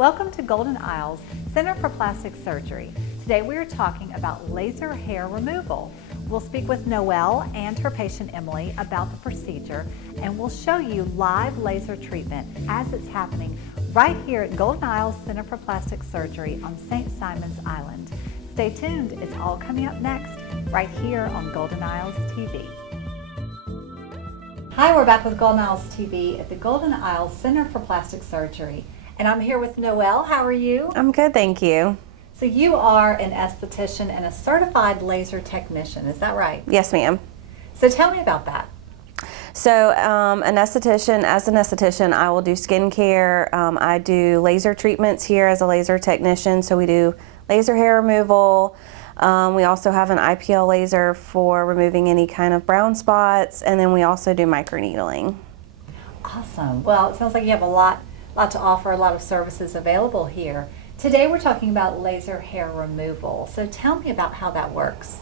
Welcome to Golden Isles Center for Plastic Surgery. Today we are talking about laser hair removal. We'll speak with Noelle and her patient Emily about the procedure, and we'll show you live laser treatment as it's happening right here at Golden Isles Center for Plastic Surgery on St. Simon's Island. Stay tuned, it's all coming up next right here on Golden Isles TV. Hi, we're back with Golden Isles TV at the Golden Isles Center for Plastic Surgery. And I'm here with Noelle. How are you? I'm good, thank you. So you are an esthetician and a certified laser technician, is that right? Yes, ma'am. So tell me about that. So an esthetician, I will do skincare. I do laser treatments here as a laser technician. So we do laser hair removal. We also have an IPL laser for removing any kind of brown spots. And then we also do microneedling. Awesome. Well, it sounds like you have a lot to offer, a lot of services available here. Today we're talking about laser hair removal. So tell me about how that works.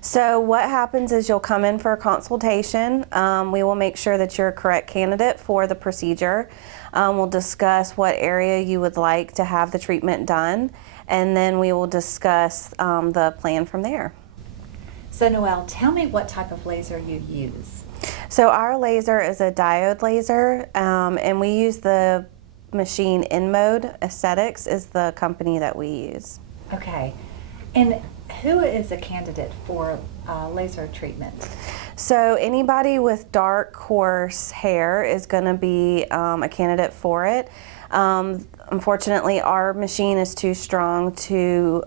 So what happens is you'll come in for a consultation. We will make sure that you're a correct candidate for the procedure. We'll discuss what area you would like to have the treatment done, and then we will discuss the plan from there. So Noelle, tell me what type of laser you use. So our laser is a diode laser, and we use the machine InMode Aesthetics is the company that we use. Okay. And who is a candidate for laser treatment? So anybody with dark, coarse hair is going to be a candidate for it. Unfortunately, our machine is too strong to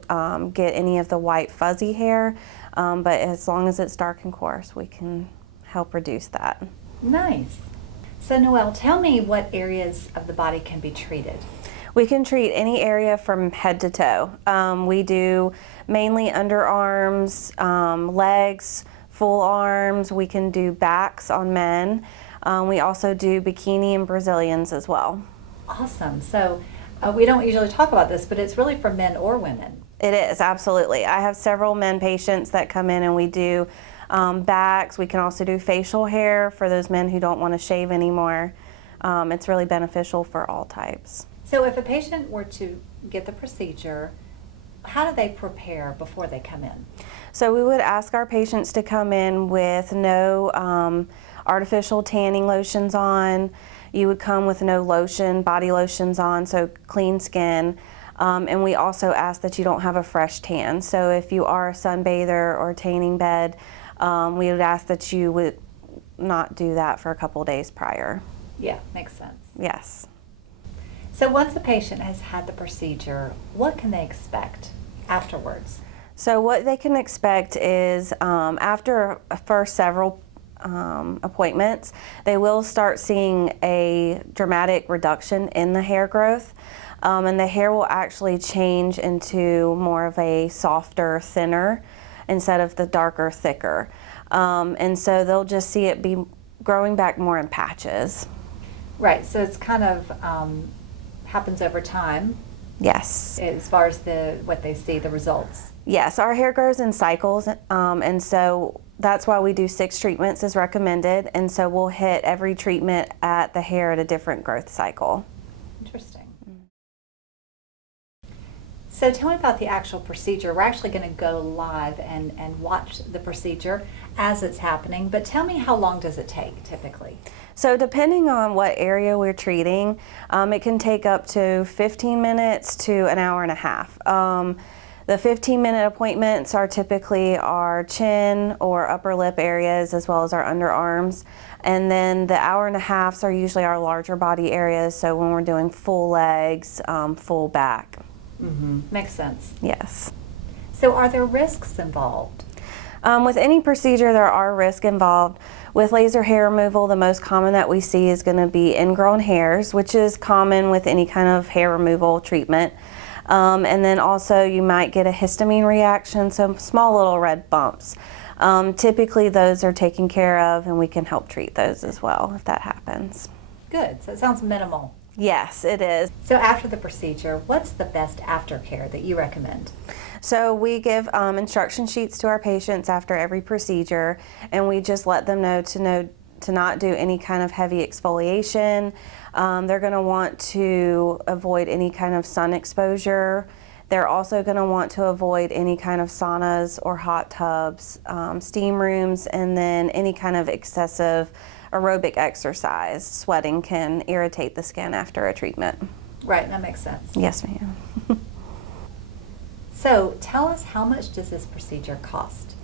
get any of the white fuzzy hair, but as long as it's dark and coarse, we can help reduce that. Nice. So Noelle, tell me what areas of the body can be treated. We can treat any area from head to toe. We do mainly underarms, legs, full arms. We can do backs on men. We also do bikini and Brazilians as well. Awesome. So we don't usually talk about this, but it's really for men or women. It is, absolutely. I have several men patients that come in and we do backs. We can also do facial hair for those men who don't want to shave anymore. It's really beneficial for all types. So if a patient were to get the procedure, how do they prepare before they come in? So we would ask our patients to come in with no artificial tanning lotions on. You would come with no body lotions on, so clean skin. And we also ask that you don't have a fresh tan. So if you are a sunbather or tanning bed, we would ask that you would not do that for a couple days prior. Yeah, makes sense. Yes. So once a patient has had the procedure, what can they expect afterwards? So what they can expect is after first several appointments, they will start seeing a dramatic reduction in the hair growth. And the hair will actually change into more of a softer, thinner, instead of the darker, thicker. And so they'll just see it be growing back more in patches. Right, so it's kind of happens over time. Yes. As far as what they see, the results. Yes, our hair grows in cycles, and so that's why we do 6 treatments as recommended, and so we'll hit every treatment at the hair at a different growth cycle. Interesting. So tell me about the actual procedure. We're actually going to go live and watch the procedure as it's happening, but tell me, how long does it take typically? So depending on what area we're treating, it can take up to 15 minutes to an hour and a half. The 15-minute appointments are typically our chin or upper lip areas as well as our underarms. And then the hour and a halves are usually our larger body areas, so when we're doing full legs, full back. Mm-hmm. Makes sense. Yes. So are there risks involved? With any procedure, there are risks involved. With laser hair removal, the most common that we see is going to be ingrown hairs, which is common with any kind of hair removal treatment. And then also you might get a histamine reaction, some small little red bumps. Typically those are taken care of, and we can help treat those as well if that happens. Good. So it sounds minimal. Yes, it is. So after the procedure, what's the best aftercare that you recommend? So we give instruction sheets to our patients after every procedure, and we just let them know to to not do any kind of heavy exfoliation. They're going to want to avoid any kind of sun exposure. They're also going to want to avoid any kind of saunas or hot tubs, steam rooms, and then any kind of excessive aerobic exercise. Sweating can irritate the skin after a treatment. Right, that makes sense. Yes, ma'am. So tell us, how much does this procedure cost?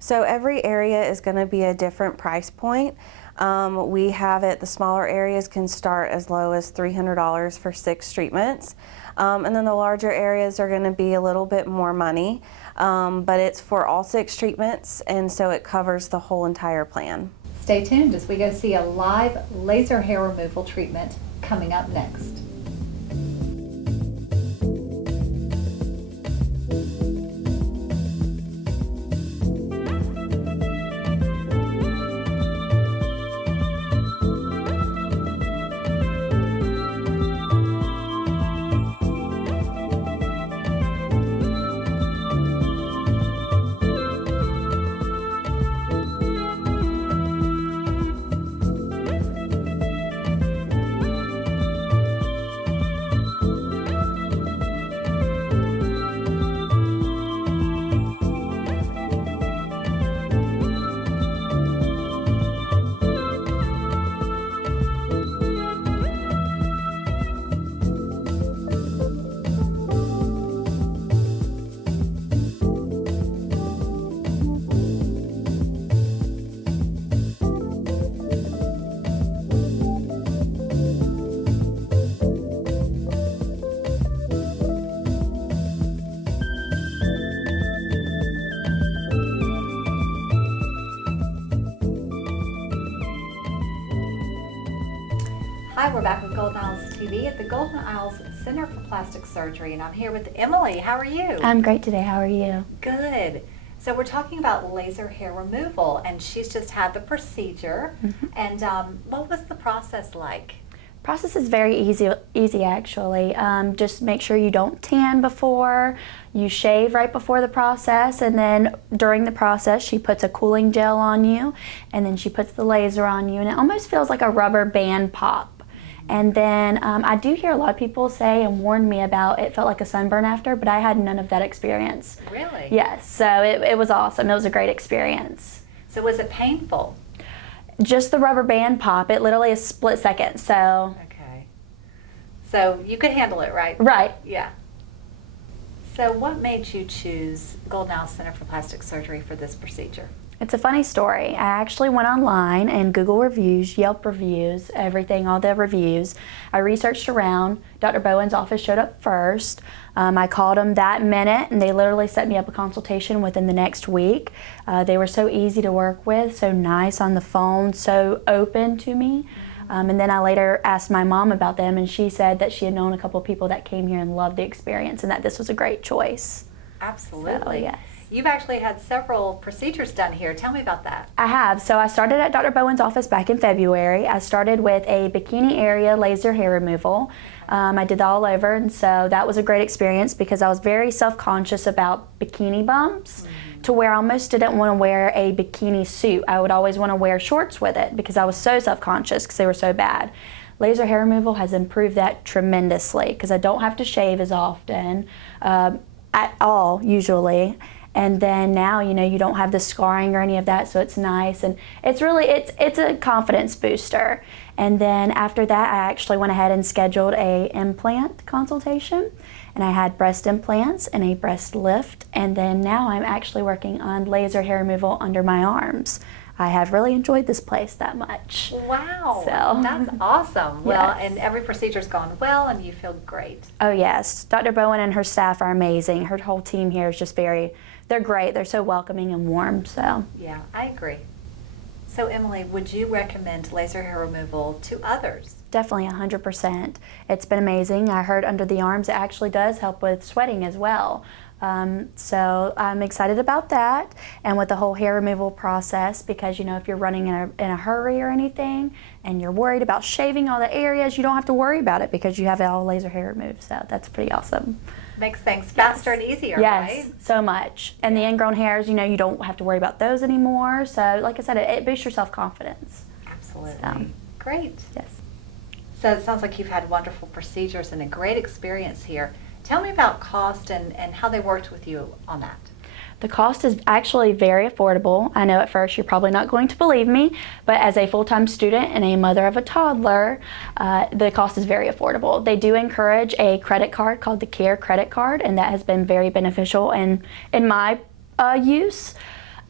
So every area is going to be a different price point. We have it, the smaller areas can start as low as $300 for 6 treatments. And then the larger areas are going to be a little bit more money, but it's for all 6 treatments, and so it covers the whole entire plan. Stay tuned as we go see a live laser hair removal treatment coming up next. Hi, we're back with Golden Isles TV at the Golden Isles Center for Plastic Surgery, and I'm here with Emily. How are you? I'm great today. How are you? Good. So we're talking about laser hair removal, and she's just had the procedure. And what was the process like? Process is very easy actually. Just make sure you don't tan before. You shave right before the process, and then during the process she puts a cooling gel on you, and then she puts the laser on you, and it almost feels like a rubber band pop. And then I do hear a lot of people say and warn me about it felt like a sunburn after, but I had none of that experience. Really? Yes, so it was awesome. It was a great experience. So was it painful? Just the rubber band pop, it literally is split second, so. Okay. So you could handle it, right? Right. Yeah. So what made you choose Golden Isles Center for Plastic Surgery for this procedure? It's a funny story. I actually went online and Google reviews, Yelp reviews, everything, all the reviews. I researched around. Dr. Bowen's office showed up first. I called them that minute, and they literally set me up a consultation within the next week. They were so easy to work with, so nice on the phone, so open to me. And then I later asked my mom about them, and she said that she had known a couple of people that came here and loved the experience, and that this was a great choice. Absolutely. So, yes. You've actually had several procedures done here. Tell me about that. I have. So I started at Dr. Bowen's office back in February. I started with a bikini area laser hair removal. I did that all over, and so that was a great experience because I was very self-conscious about bikini bumps to where I almost didn't want to wear a bikini suit. I would always want to wear shorts with it because I was so self-conscious because they were so bad. Laser hair removal has improved that tremendously because I don't have to shave as often at all usually. And then now, you know, you don't have the scarring or any of that, so it's nice, and it's really, it's a confidence booster. And then after that, I actually went ahead and scheduled a implant consultation, and I had breast implants and a breast lift, and then now I'm actually working on laser hair removal under my arms. I have really enjoyed this place that much. Wow, So. That's awesome. Well, Yes. and every procedure's gone well, and you feel great. Oh yes, Dr. Bowen and her staff are amazing. Her whole team here is just they're great. They're so welcoming and warm, so. Yeah, I agree. So Emily, would you recommend laser hair removal to others? Definitely 100%. It's been amazing. I heard under the arms it actually does help with sweating as well. So I'm excited about that, and with the whole hair removal process, because you know, if you're running in a hurry or anything and you're worried about shaving all the areas, you don't have to worry about it because you have all laser hair removed, so that's pretty awesome. Makes things faster and easier, Yes, right? so much. And the ingrown hairs, you know, you don't have to worry about those anymore, so like I said, it boosts your self-confidence. Absolutely. Absolutely. So, Great. yes. So it sounds like you've had wonderful procedures and a great experience here. Tell me about cost and how they worked with you on that. The cost is actually very affordable. I know at first you're probably not going to believe me, but as a full-time student and a mother of a toddler, the cost is very affordable. They do encourage a credit card called the CARE credit card, and that has been very beneficial in my use.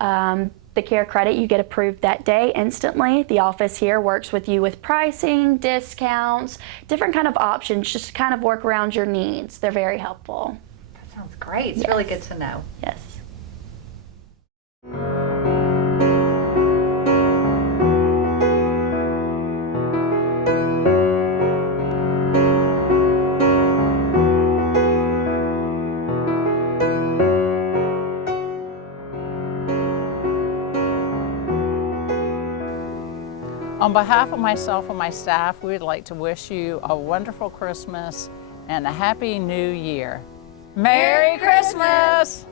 The CARE credit, you get approved that day instantly. The office here works with you with pricing, discounts, different kind of options, just to kind of work around your needs. They're very helpful. That sounds great. It's Yes. really good to know. Yes. On behalf of myself and my staff, we would like to wish you a wonderful Christmas and a Happy New Year. Merry Christmas!